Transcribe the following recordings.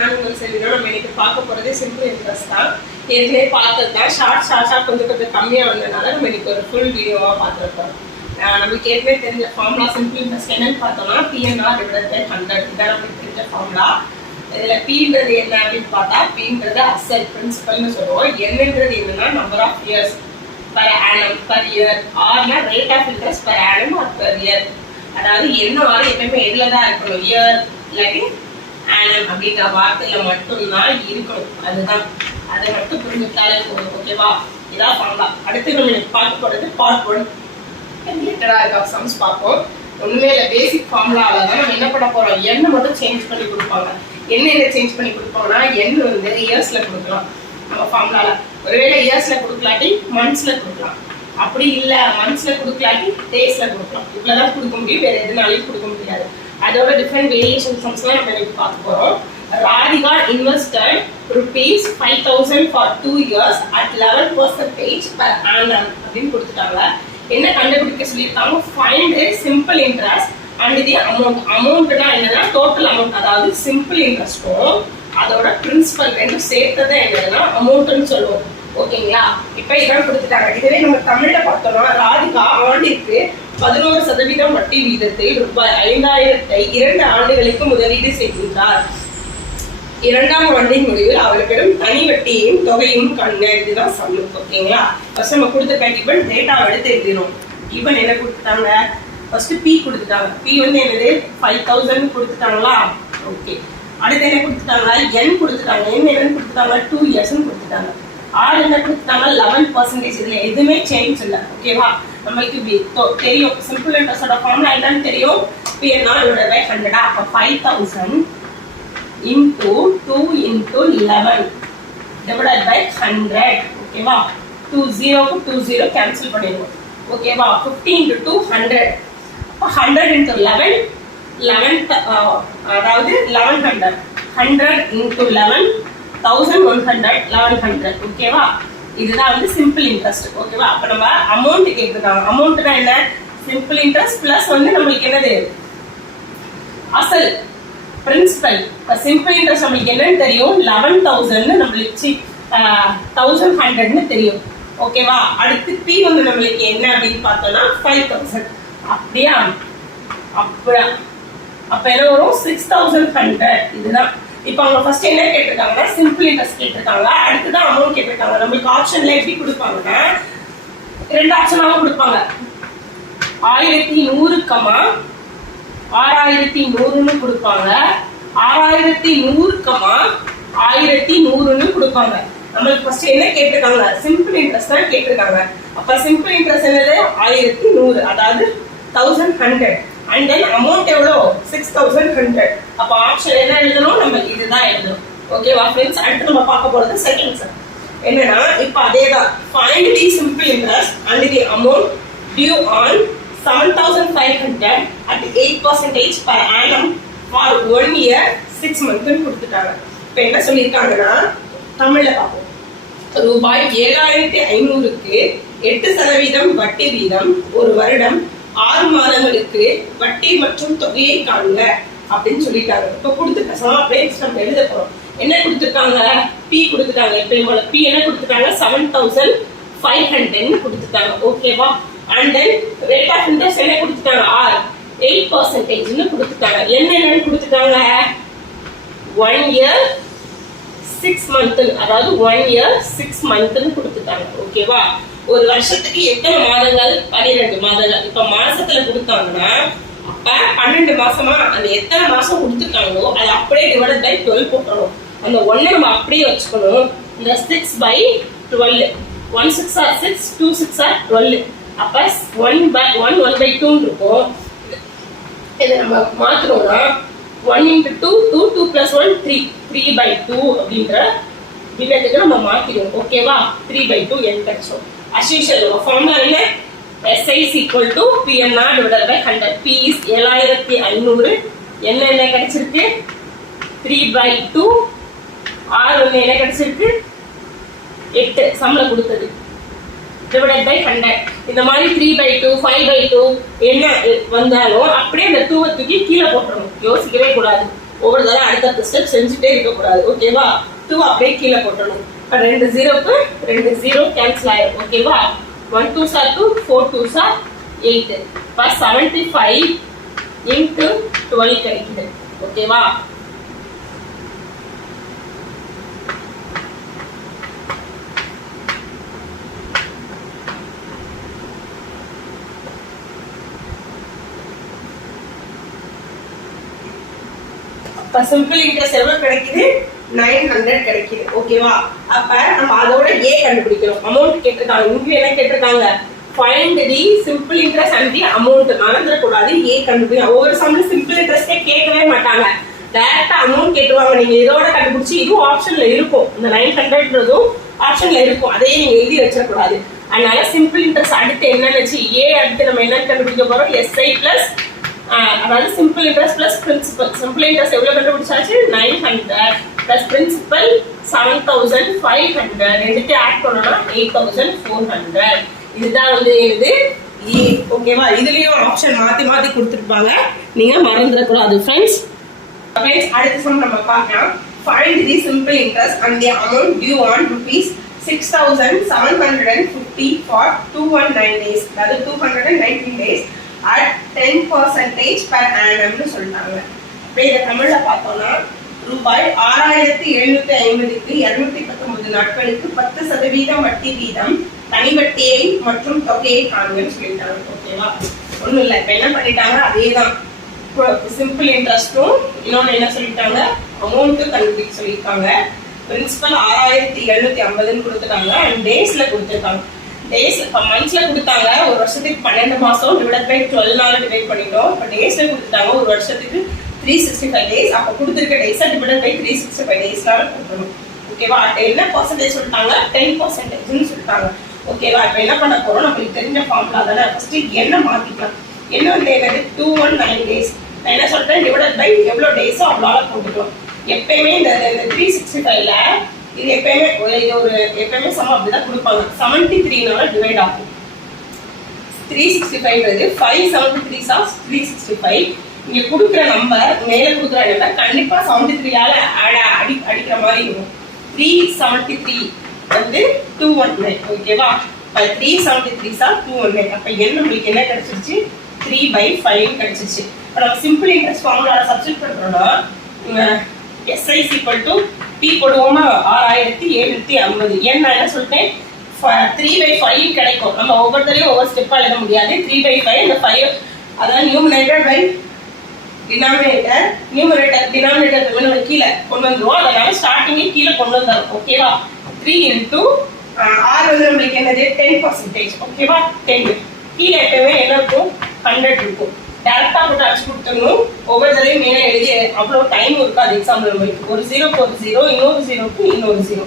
நான் உங்கள் செல்வினா. நம்ம இன்னைக்கு பார்க்க போகிறது சிம்பிள் இன்ட்ரெஸ்ட் தான். ஏற்கனவே பார்த்தது தான். ஷார்ட்ஸாக கொஞ்சம் கம்மியாக வந்ததுனால நம்ம இன்னைக்கு ஒரு ஃபுல் வீடியோவாக பார்த்துருக்கோம். நம்மளுக்கு ஏற்கனவே தெரிஞ்ச ஃபார்முலா சிம்பிள் இன்ட்ரெஸ்ட் என்னன்னு பார்த்தோம்னா PNR டிவைடட் பை 100. இதான் நம்மளுக்கு தெரிஞ்ச ஃபார்முலா. இதில் Pன்றது என்ன அப்படின்னு பார்த்தா Pன்றது அசல் பிரின்சிபல்னு சொல்லுவோம். என்னன்றது என்னன்னா number of years per annum per year. ஆர்னா rate of interest per annum or per year. அதாவது என்ன ஆறு எப்பயுமே எதில் தான் இருக்கணும், இயர் இல்லாட்டி ஆனம் அப்படின்ற வார்த்தையில மட்டும்தான் இருக்கணும். அதுதான், அதை மட்டும் புரிஞ்சுட்டாலே போதும். ஓகேவா? இதான் ஃபார்முலா. அடுத்து நம்ம பார்க்க போறது பார்ட் 1 ரிலேட்டடாக இருக்க சம்ஸ் பார்ப்போம். ஒண்ணுமே இல்லை, பேசிக் ஃபார்முலாவில் தான் நம்ம என்ன பண்ண போறோம், எண்ணை மட்டும் சேஞ்ச் பண்ணி கொடுப்பாங்க. என்ன சேஞ்ச் பண்ணி கொடுப்பாங்கன்னா எண் வந்து இயர்ஸ்ல கொடுக்கலாம் நம்ம ஃபார்முலால. ஒருவேளை இயர்ஸ்ல கொடுக்கலாட்டி மந்த்ஸ்ல கொடுக்கலாம். அப்படி இல்ல மந்த்ஸ்ல கொடுக்கலாட்டி டேஸ்ல கொடுக்கலாம். இவ்வளவுதான் கொடுக்க முடியும், வேற எதுனாலையும் கொடுக்க முடியாது. அதோட டிஃபரெண்ட் வேரியேஷன் சம்ஸ் தான் நம்ம இன்னைக்கு பார்க்க போறோம். Radhika invested rupees 5,000 for 2 years at 11% per annum அப்படின்னு கொடுத்துட்டாங்க. என்ன கண்டுபிடிக்க சொல்லியிருக்காங்க, find a simple interest and the amount. அமௌண்ட்னா என்னன்னா டோட்டல் அமௌண்ட், அதாவது சிம்பிள் இன்ட்ரெஸ்டும் அதோட பிரின்சிபல் ரெண்டும் சேர்த்ததை என்னன்னா அமௌண்ட்னு சொல்லுவோம். ஓகேங்களா? இப்ப இதான் கொடுத்துட்டாங்க. இதுவே நம்ம தமிழ்ல பார்த்தோம்னா ராதிகா ஆண்டிற்கு 11% வட்டி வீதத்தில் ரூபாய் 5,000 2 ஆண்டுகளுக்கு முதலீடு செய்கின்றார். 2ஆம் ஆண்டின் முடிவில் அவர் பெறும் தனி வட்டியையும் தொகையும் காண்க. இதுதான் சம்மு. ஓகேங்களா? ஃபர்ஸ்ட் நம்ம கொடுத்த கிவன் டேட்டாவை எடுத்து எழுதிடும். கிவன் என்ன கொடுத்துட்டாங்க, ஃபர்ஸ்ட் பி கொடுத்துட்டாங்க. பி வந்து என்னது 5,000 கொடுத்துட்டாங்களா? ஓகே. அடுத்து என்ன கொடுத்துட்டாங்க, என் கொடுத்துட்டாங்க. என்னன்னு கொடுத்துட்டாங்க, 2 years கொடுத்துட்டாங்க. ஆர் என்ன கொடுத்துட்டாங்க, 11%. இதுல எதுவுமே சேஞ்ச் இல்லை. ஓகேவா? நம்மளுக்கு தெரியும் சிம்பிள் இன்ட்ரெஸ்டோட ஃபார்முலா என்னன்னு தெரியும். PNR divided by 100. அப்ப 5,000 into 2 into 11 divided by 100. ஓகேவா? 20 க்கு 20 கேன்சல் பண்ணிடுவோம். ஓகேவா? 50 into 2 100. 100 into 11 அதாவது 1100. 100 into 11 1100 1100. ஓகேவா? இதுதான் வந்து சிம்பிள் இன்ட்ரெஸ்ட். ஓகேவா? அப்ப நம்ம அமௌண்ட் கேக்குறாங்க. அமௌண்ட்னா என்ன, சிம்பிள் இன்ட்ரெஸ்ட் பிளஸ் வந்து நம்மளுக்கு என்னது அசல் பிரின்சிபல். சிம்பிள் இன்ட்ரெஸ்ட் நம்மளுக்கு என்னன்னு தெரியும், 11,000 நம்மளுக்கு 1,100 தெரியும். ஓகேவா? அடுத்து பி வந்து நம்மளுக்கு என்ன அப்படின்னு பார்த்தோம்னா 5,000. அப்படியா? அப்ப என்ன வரும், 6,100. இதுதான். இப்போ அவங்க ஃபர்ஸ்ட் என்ன கேட்டிருக்காங்கன்னா சிம்பிள் இன்ட்ரெஸ்ட் கேட்டிருக்காங்க. அடுத்துதான் அமௌண்ட் கேட்டிருக்காங்க. நம்மளுக்கு ஆப்ஷன்ல எப்படி கொடுப்பாங்கன்னா 2 ஆப்ஷனாவும் கொடுப்பாங்க. 1,100 6,100ன்னு கொடுப்பாங்க. 6,100 1,100ன்னு கொடுப்பாங்க. நம்மளுக்கு ஃபர்ஸ்ட் என்ன கேட்டிருக்காங்க, சிம்பிள் இன்ட்ரெஸ்ட் தான் கேட்டிருக்காங்க. அப்ப சிம்பிள் இன்ட்ரெஸ்ட் என்னது 1,100, அதாவது 1,100. and then amount எவ்வளோ 6,100. அப்ப ஆப்ஷன் என்ன எழுதணும், நம்ம இதுதான் எழுதணும். ஓகேவா ஃப்ரெண்ட்ஸ்? அடுத்து நம்ம பார்க்க போறது செகண்ட் சம். என்னன்னா இப்ப அதேதான், find the simple interest and the amount due on 7,500 at 8% per annum for 1 year 6 months கொடுத்துட்டாங்க. இப்ப என்ன சொல்லியிருக்காங்கன்னா தமிழ்ல பார்ப்போம். ரூபாய் 7,500க்கு 8% வட்டி வீதம் ஒரு வருடம் 6 மாதங்களுக்கு வட்டி மற்றும் தொகையை காணுங்க அப்படின்னு சொல்லிட்டாங்க. இப்ப கொடுத்துருக்க சம நம்ம எழுத போறோம். என்ன கொடுத்துருக்காங்க, பி கொடுத்துட்டாங்க. இப்ப பி என்ன கொடுத்துட்டாங்க, 7,500 கொடுத்துட்டாங்க. ஓகேவா? And then rate of interest என்ன கொடுத்துட்டாங்க, ஆர் 8% கொடுத்துட்டாங்க. என்னென்னு கொடுத்துட்டாங்க, 1 year 6 months, அதாவது 1 year 6 months கொடுத்துட்டாங்க. ஓகேவா? ஒரு வருஷத்துக்கு எத்தனை மாதங்கள், 12 மாதங்கள். இப்ப மாசத்துல கொடுத்தாங்கன்னா அப்ப 12 மாசமா அந்த எத்தனை மாசம் கொடுத்துருக்காங்களோ அதை அப்படியே டிவைடட் பை 12 போட்டணும். அந்த 1 நம்ம அப்படியே வச்சுக்கணும். இந்த 6/12 1 6 are 6 2 6 are 12. அப்ப 1/2 இருக்கும். இதை நம்ம மாத்தணும்னா 1 into 2 2 2 plus 1 3 3/2 அப்படின்ற பின்னத்துக்கு நம்ம மாத்திடுவோம். ஓகேவா? 3/2 n கிடைச்சோம். as usual formula என்ன, SI is equal to PNR divided by 100. P is 7,500. என்ன கிடைச்சிருக்கு 3/2. R என்ன கிடைச்சிருக்கு 8 சம்ல கொடுத்தது divided by 100. இந்த மாதிரி 3/2 5/2 என்ன வந்தாலும் அப்படியே அந்த 2 தூக்கி கீழே போட்டுறணும். யோசிக்கவே கூடாது. ஒவ்வொரு தடவை அடுத்த ஸ்டெப் செஞ்சுட்டே இருக்கக்கூடாது. ஓகேவா? 2 அப்படியே கீழே போட்டணும். இப்போ 2 0க்கு 2 0 கேன்சல் ஆயிடும். ஓகேவா? 1 2s are 2, 4 2s are 8. இப்போ 75 into 12 கிடைக்குது. ஓகேவா? இப்ப சிம்பிள் இன்ட்ரெஸ்ட் எவ்வளவு கிடைக்குது? 900 கிடைக்குது. ஓகேவா? அப்ப நம்ம அதோட ஏ கண்டுபிடிக்கணும். அமௌண்ட் கேட்டிருக்காங்க. இங்க என்ன கேட்டிருக்காங்க? Find the simple interest and the amount. மறந்துடக்கூடாது, ஏ கண்டுபிடிக்கணும். ஒவ்வொரு சம்ல சிம்பிள் இன்ட்ரெஸ்டே கேட்கவே மாட்டாங்க, டைரக்டா அமௌண்ட் கேட்டுருவாங்க. நீங்க இதோட கண்டுபிடிச்சு இதுவும் ஆப்ஷன்ல இருக்கும், இந்த 900ன்றதும் ஆப்ஷன்ல இருக்கும், அதையே நீங்க எழுதி வச்சிடக்கூடாது. அதனால சிம்பிள் இன்ட்ரெஸ்ட் அடுத்து என்னன்னு ஏ அடுத்து நம்ம என்ன கண்டுபிடிக்க போறோம்? எஸ்ஐ பிளஸ் அதாவது simple interest plus principal. Simple interest எவ்வளவு கண்டுபிடிச்சாச்சு? 900 பிளஸ் பிரின்சிபல் 7500. ரெண்டுக்கு ஆட் பண்ணோம்னா 8400. இதுதான் வந்து இது ஏ. ஓகேவா? இதுலயும் ஆப்ஷன் மாத்தி மாத்தி கொடுத்துருப்பாங்க, நீங்க மறந்துடக்கூடாது ஃப்ரெண்ட்ஸ். அடுத்த சம் நம்ம பார்க்கலாம். Find the simple interest and the amount due on rupees 6750 for 219 days. அதாவது 219 days at 10% per annum னு சொல்றாங்க. இப்போ இத தமிழ்ல பார்த்தோம்னா ரூபாய் 6750க்கு 219 நாட்களுக்கு 10% வட்டி வீதம் தனி வட்டியை மற்றும் தொகையை காண்கன்னு சொல்லிட்டாங்க. ஓகேவா? ஒண்ணும் இல்ல, இப்ப என்ன பண்ணிட்டாங்க, அதேதான் சிம்பிள் இன்ட்ரெஸ்டும் இன்னொன்னு என்ன சொல்லிட்டாங்க, அமௌண்ட்டும் கண்டுபிடிக்க சொல்லியிருக்காங்க. பிரின்சிபல் 6750ன்னு கொடுத்துட்டாங்க அண்ட் டேஸ்ல கொடுத்துருக்காங்க. டேஸ் இப்போ மந்த்ஸ்ல கொடுத்தாங்க, ஒரு வருஷத்துக்கு 12 மாசம் டிவைட் பை 12 டிவைட் பண்ணிட்டோம். இப்போ டேஸ்ல கொடுத்துட்டாங்க, ஒரு வருஷத்துக்கு 365 டேஸ். அப்போ கொடுத்துருக்க டேஸை டிவைட் பை 365 டேஸ்னால கொடுக்கணும். ஓகேவா? என்ன பர்சன்டேஜ் சொல்லிட்டாங்க? 10%ன்னு சொல்லிட்டாங்க. ஓகேவா? இப்போ என்ன பண்ண போறோம், நம்மளுக்கு தெரிஞ்ச ஃபார்முலா தானே. ஃபர்ஸ்ட் என்ன மாத்திக்கலாம், என்ன வந்து 219 டேஸ். நான் என்ன சொல்றேன், டிவைட் பை எவ்வளவு டேஸோ அவ்வளோ போட்டுக்கலாம். எப்பயுமே இந்த 365ல இது எப்பயுமே எப்பயுமே சமம் அப்படிதான் கொடுப்பாங்க. 73னால டிவைட் ஆகும். 365 573 ஆஃப் 365. இங்க கொடுக்குற நம்பர், மேல கொடுக்குற நம்பர் கண்டிப்பா 73ஆல அடிக்கிற மாதிரி இருக்கும். 373 வந்து 219. ஓகேவா? 373 ஆஃப் 219. அப்ப என்ன நம்மளுக்கு என்ன கிடைச்சிருச்சு? 3/5 கிடைச்சிருச்சு. இப்போ நம்ம சிம்பிள் இன்ட்ரெஸ்ட் ஃபார்முலால சப்ஸ்டிட்யூட் பண்றோம்னா SI = P போடுவோமா? 6750. ஏன் நான் என்ன சொல்லிட்டேன், 3/5 கிடைக்கும். நம்ம ஒவ்வொருத்தரையும் ஒவ்வொரு ஸ்டெப்பா எழுத முடியாது. 3/5 இந்த 5 அதாவது நியூமரேட்டர் பை டினாமினேட்டர், டினாமினேட்டர் நம்ம கீழே கொண்டு வந்துருவோம். அதனால ஸ்டார்டிங்கே கீழே கொண்டு வந்துடும். ஓகேவா? 3 into R வந்து நம்மளுக்கு என்னது? 10%. ஓகேவா? 10 கீழே எப்பவுமே என்ன இருக்கும்? 100 இருக்கும். டேரக்டா போட்டு அடிச்சு கொடுத்துடணும். ஒவ்வொரு தடவையும் மேலே எழுதி அவ்வளோ டைம் இருக்காது எக்ஸாம்பிள். நம்மளுக்கு ஒரு 0 ஒரு 0, இன்னொரு 0க்கு இன்னொரு 0.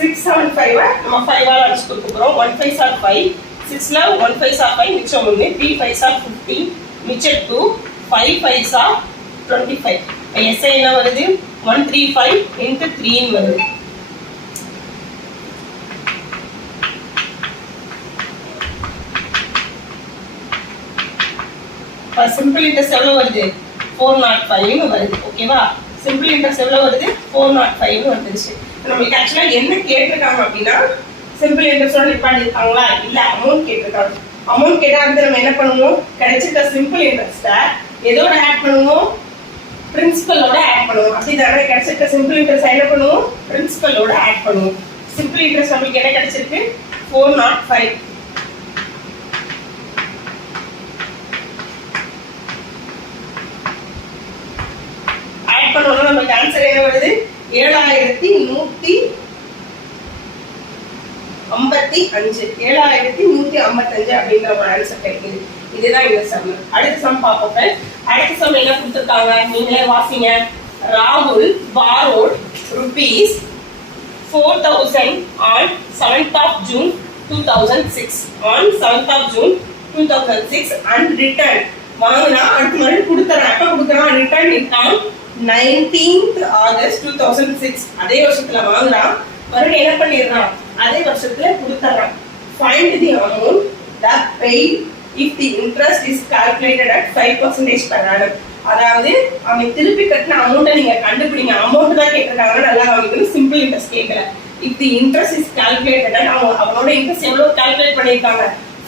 675 நம்ம 5ஆல அடிச்சு கொடுக்க போறோம். 1 5s are 5, 6ல 1 5s are 5, மிச்சம் 1, 3 5s are 50, மிச்சம் 2, 5 5s are 25. SI என்ன வருது? 135 into 3 வருது. சிம்பிள் இன்ட்ரெஸ்ட் எவ்வளவு வருது? 405 வருது. ஓகேவா? சிம்பிள் இன்ட்ரெஸ்ட் எவ்வளவு வருது? 405 வந்துருச்சு. நம்மளுக்கு ஆக்சுவலா என்ன கேட்டிருக்காங்க அப்படின்னா, சிம்பிள் இன்ட்ரெஸ்டோட நிப்பாட்டி இருக்காங்களா? இல்ல, அமௌண்ட் கேட்டிருக்காங்க. அமௌண்ட் கேட்டா வந்து நம்ம என்ன பண்ணுவோம், கிடைச்சிருக்க சிம்பிள் இன்ட்ரெஸ்ட எதோட ஆட் பண்ணுவோம்? பிரின்சிபலோட ஆட் பண்ணுவோம். அப்படிதானே? கிடைச்சிருக்க சிம்பிள் இன்ட்ரெஸ்ட் என்ன பண்ணுவோம்? பிரின்சிபலோட ஆட் பண்ணுவோம். சிம்பிள் இன்ட்ரெஸ்ட் நம்மளுக்கு என்ன கிடைச்சிருக்கு? 405. நமக்கு ஆன்சர் என்ன வருது? 7155. 7155 அப்படிங்கிற ஒரு ஆன்சர் கிடைக்குது. இதுதான் இந்த சம். அடுத்த சம் பார்ப்போம். அடுத்த சம் என்ன கொடுத்துருக்காங்க, நீங்களே வாசிங்க. ராகுல் borrowed rupees 4000 on 7th of June 2006 on 7th of June 2006 and returned. வாங்கினா அடுத்த மாதிரி கொடுத்துறான். எப்ப கொடுக்குறான்? ரிட்டர்ன் இட்டான் 19th August 2006. அதே வருஷத்துல வாங்குறான், மறுபடியும் என்ன பண்ணிடுறான்? அதே வருஷத்துல கொடுத்துறான். Find the amount that paid if the interest is calculated at 5% per annum. அதாவது அவன் திருப்பி கட்டின அமௌண்ட்டை நீங்க கண்டுபிடிங்க. அமௌண்ட் தான் கேட்டிருக்காங்க, நல்லா கவனிக்கணும். சிம்பிள் இன்ட்ரெஸ்ட் கேட்கல. if the interest is calculated அவனோட இன்ட்ரெஸ்ட் எவ்வளவு கால்குலேட் பண்ணிருக்காங்க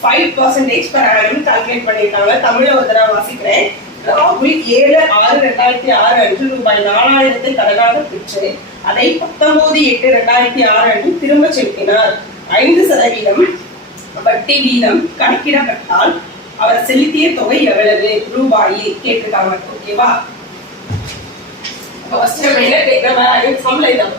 5% per annum கால்குலேட் பண்ணிருக்காங்க. தமிழ்ல ஒரு தடவை வாசிக்கிறேன். ராகுல் 7/6/2006 அன்று ரூபாய் 4000 கடனாக பெற்று அதை 19/8/2006 அன்று திரும்ப செலுத்தினார். 5% வட்டி வீதம் கணக்கிடப்பட்டால் அவர் செலுத்திய தொகை எவ்வளவு ரூபாயில் கேட்டிருக்காங்க. ஓகேவா?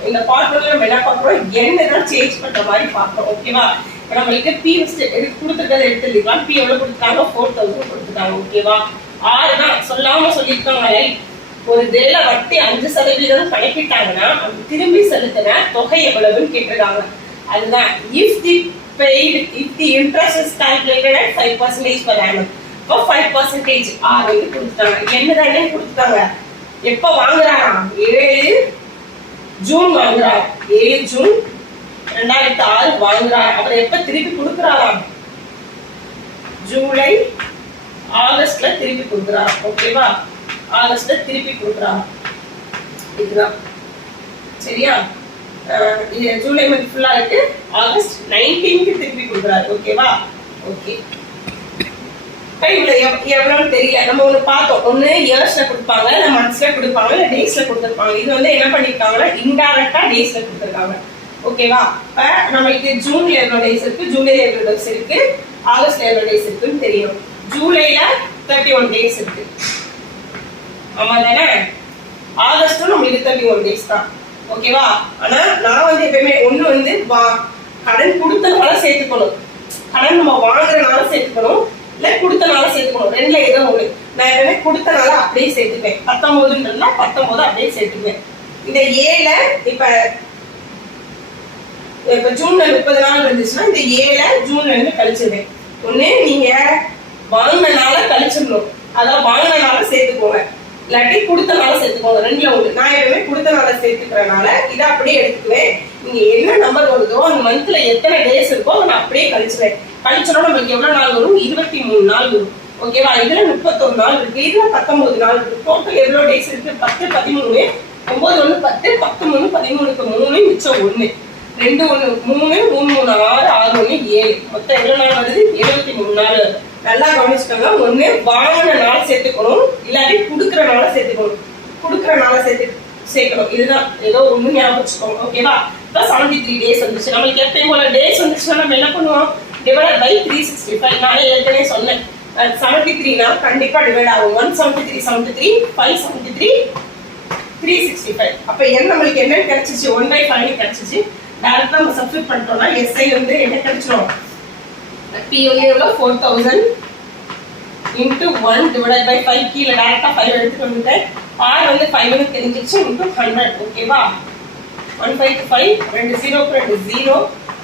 இந்த பார்ட்ல நம்ம என்ன பார்க்கிறோம், என்னதான் சேஞ்ச் பண்ற மாதிரி பார்க்கிறோம். ஓகேவா? இப்ப நம்மளுக்கு பி கொடுத்துருக்கதை எடுத்துக்கலாம். பி எவ்வளவு கொடுத்துருக்காங்க 4000 கொடுத்துருக்காங்க. ஓகேவா? 6 தான் சொல்லாம சொல்லியிருக்காங்க. ஒரு வேலை வட்டி 5% கணக்கிட்டாங்கன்னா அது திரும்பி செலுத்தின தொகை எவ்வளவுன்னு கேட்டிருக்காங்க. அதுதான் if the interest is calculated at 5% per annum. இப்போ 5% 6 கொடுத்துட்டாங்க. என்னதான் கொடுத்துட்டாங்க, எப்ப வாங்குறாராம் 7 ஜூன் வாங்குறார். 7 ஜூன் 2006 வாங்குறார். அவர் எப்ப திருப்பி கொடுக்குறாராம் ஜூலை ஆகஸ்ட்ல திருப்பி கொடுக்குறார். ஓகேவா? ஆகஸ்ட்ல திருப்பி கொடுக்குறார். இதுதான் சரியா? ஜூலை மந்த் ஃபுல்லா இருக்கு. ஆகஸ்ட் 19க்கு திருப்பி கொடுக்குறாரு. ஓகேவா? ஓகே. எவ்வளவுன்னு தெரியல. நம்ம ஒண்ணு பார்த்தோம், ஒண்ணு இயர்ஸ்ல கொடுப்பாங்க, இல்ல மந்த்ஸ்ல கொடுப்பாங்க, இல்ல டேஸ்ல கொடுத்துருப்பாங்க. இது வந்து என்ன பண்ணிருக்காங்கன்னா இன்டைரக்டா டேஸ்ல கொடுத்துருக்காங்க. ஓகேவா? இப்ப நம்மளுக்கு ஜூன்ல எவ்வளவு டேஸ் இருக்கு, ஜூலைல எவ்வளவு டேஸ் இருக்கு, ஆகஸ்ட்ல எவ்வளவு டேஸ் இருக்குன்னு தெரியும். ஜூலைல 31 டேஸ் இருக்கு. ஆமா தானே? ஆகஸ்டும் நம்மளுக்கு 31 டேஸ் தான். ஓகேவா? ஆனா நான் வந்து எப்பயுமே ஒண்ணு வந்து கடன் கொடுத்தனால சேர்த்துக்கணும், கடன் நம்ம வாங்குறதுனால சேர்த்துக்கணும், இல்ல கொடுத்தனால சேர்த்துக்கணும். ரெண்டுல ஏதோ ஒண்ணு. நான் எப்பவுமே கொடுத்தனால அப்படியே சேர்த்துப்பேன். 19 19 அப்படியே சேர்த்துப்பேன். இந்த ஏல இப்ப ஜூன்ல 30 நாள் இருந்துச்சுன்னா இந்த ஏல ஜூன்ல இருந்து கழிச்சிருவேன். ஒண்ணு நீங்க வாங்கினால கழிச்சிடணும், அதான் வாங்கினால சேர்த்துக்கோங்க, இல்லாட்டி கொடுத்தனால சேர்த்துக்கோங்க. ரெண்டுல ஒண்ணு. நான் எப்பவுமே கொடுத்தனால சேர்த்துக்கிறனால இதை அப்படியே எடுத்துக்குவேன். நீங்க என்ன நம்பர் வருதோ அந்த மந்த்ல எத்தனை டேஸ் இருக்கோ நான் அப்படியே கழிச்சுவேன். கழிச்சோம்னா நம்மளுக்கு எவ்வளவு நாள் வரும், 23 நாள் வரும். ஓகேவா? இதுல 31 நாள் இருக்கு, இதுல 19 நாள் இருக்கு. டோட்டல் எவ்வளவு டேஸ் இருக்கு, 10 13 9 1 10 10 3 13க்கு 3 மிச்சம் 1 2 1 3 3 3 6 6 1 7 மொத்தம் எவ்வளவு நாள் வருது 73 நாள். நல்லா கவனிச்சுக்கோங்க. ஒண்ணு வாங்கின நாள் சேர்த்துக்கணும், இல்லாட்டி குடுக்கறனால சேர்த்துக்கணும். குடுக்கறனால சேர்க்கணும். இதுதான் ஏதோ ஒண்ணு ஞாபகம் வச்சுக்கோங்க. ஓகேவா? இப்ப 73 டேஸ் வந்துச்சு. நம்மளுக்கு எப்பயும் போல டேஸ் வந்துச்சுன்னா நம்ம என்ன பண்ணுவோம், டிவைட் பை 365. நான் ஏற்கனவே சொன்னேன் 73 கண்டிப்பா டிவைட் ஆகும். 173 73 573 365. அப்ப என்ன நம்மளுக்கு என்ன கிடைச்சிச்சு, 1/5 கிடைச்சிச்சு. டைரக்டா நம்ம சப்ஸ்டிட்யூட் பண்ணிட்டோம்னா எஸ்ஐ வந்து என்ன கிடைச்சிரும், P வந்து எவ்வளவு 4000 into 1 divided by 5. கீழ டைரக்டா 5 எடுத்துட்டு வந்துட்டேன். R வந்து 5 னு தெரிஞ்சிச்சு into 100. ஓகேவா? 1 5 to 5 2 0 2 0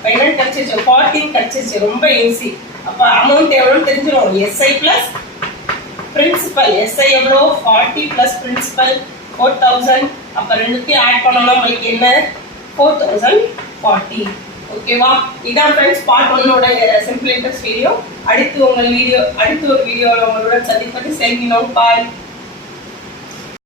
ஃபைனல் கிடைச்சிச்சு. 14 கிடைச்சிச்சு. ரொம்ப ஈஸி. அப்ப அமௌண்ட் எவ்வளவுன்னு தெரிஞ்சிரும். SI plus principal. SI எவ்வளவு 40 plus principal 4000. அப்ப ரெண்டுத்தையும் ஆட் பண்ணோம்னா உங்களுக்கு என்ன 4040. ஓகேவா? இதான் ஃப்ரெண்ட்ஸ் பார்ட் 1 ஓட சிம்பிள் இன்ட்ரெஸ்ட் வீடியோ. அடுத்து ஒரு வீடியோல உங்களோட சந்திப்பது. பாய்.